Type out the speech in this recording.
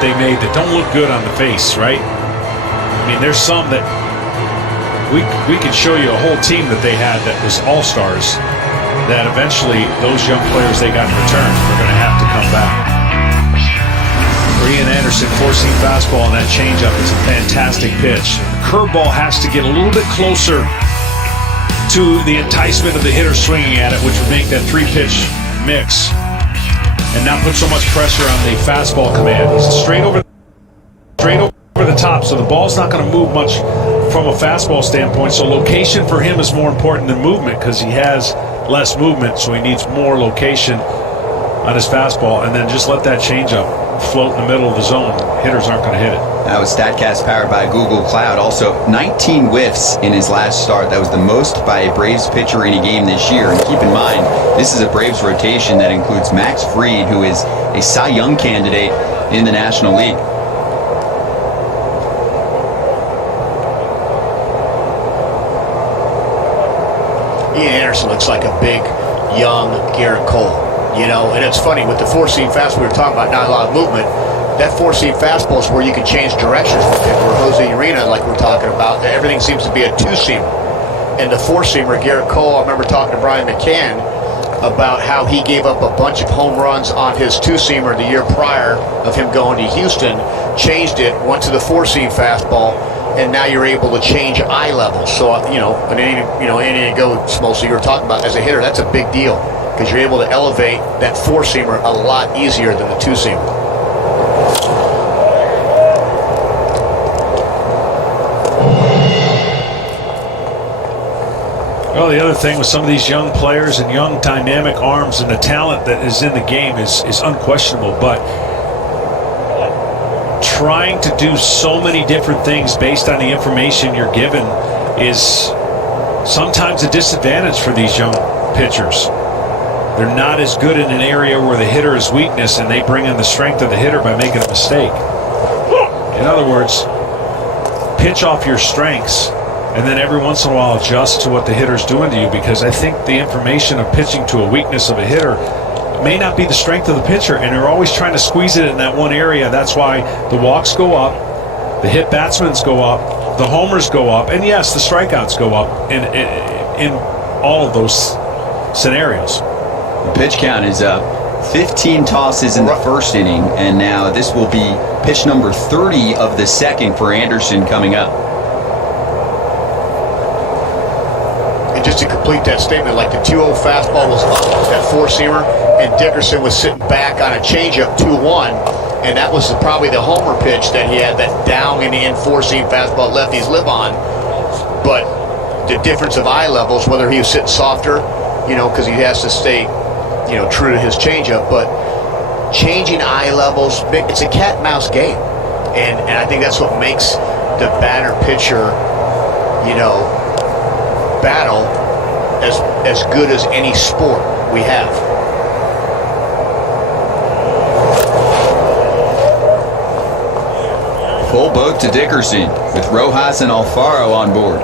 they made that don't look good on the face, right? I mean, there's some that we could show you a whole team that they had that was all-stars that eventually those young players they got in return are going to have to come back. Ian Anderson, four-seam fastball, and that changeup is a fantastic pitch. Curveball has to get a little bit closer to the enticement of the hitter swinging at it, which would make that three-pitch mix and not put so much pressure on the fastball command. He's straight over the top, so the ball's not going to move much from a fastball standpoint. So location for him is more important than movement because he has less movement, so he needs more location on his fastball, and then just let that changeup float in the middle of the zone. Hitters aren't going to hit it. That was StatCast powered by Google Cloud. Also, 19 whiffs in his last start. That was the most by a Braves pitcher in a game this year. And keep in mind, this is a Braves rotation that includes Max Fried, who is a Cy Young candidate in the National League. Ian Anderson looks like a big, young Garrett Cole. You know, and it's funny, with the four-seam fastball we were talking about, not a lot of movement, that four-seam fastball is where you can change directions with it, where Jose Urena, like we're talking about, everything seems to be a two-seamer. And the four-seamer, Garrett Cole, I remember talking to Brian McCann about how he gave up a bunch of home runs on his two-seamer the year prior of him going to Houston, changed it, went to the four-seam fastball, and now you're able to change eye levels. So, you know, an inning ago, mostly you were talking about, as a hitter, that's a big deal, because you're able to elevate that four-seamer a lot easier than the two-seamer. Well, the other thing with some of these young players and young dynamic arms and the talent that is in the game is unquestionable, but trying to do so many different things based on the information you're given is sometimes a disadvantage for these young pitchers. They're not as good in an area where the hitter is weakness, and they bring in the strength of the hitter by making a mistake. In other words, pitch off your strengths and then every once in a while adjust to what the hitter's doing to you, because I think the information of pitching to a weakness of a hitter may not be the strength of the pitcher, and they're always trying to squeeze it in that one area. That's why the walks go up, the hit batsmen go up, the homers go up, and yes, the strikeouts go up in all of those scenarios. The pitch count is up. 15 tosses in the first inning, and now this will be pitch number 30 of the second for Anderson coming up. And just to complete that statement, like the 2-0 fastball was up, that four-seamer, and Dickerson was sitting back on a changeup 2-1, and that was probably the homer pitch that he had, that down and in four-seam fastball lefties live on. But the difference of eye levels, whether he was sitting softer, you know, because he has to stay, you know, true to his changeup, but changing eye levels, it's a cat and mouse game, and I think that's what makes the batter pitcher, you know, battle as good as any sport we have. Full boat to Dickerson with Rojas and Alfaro on board.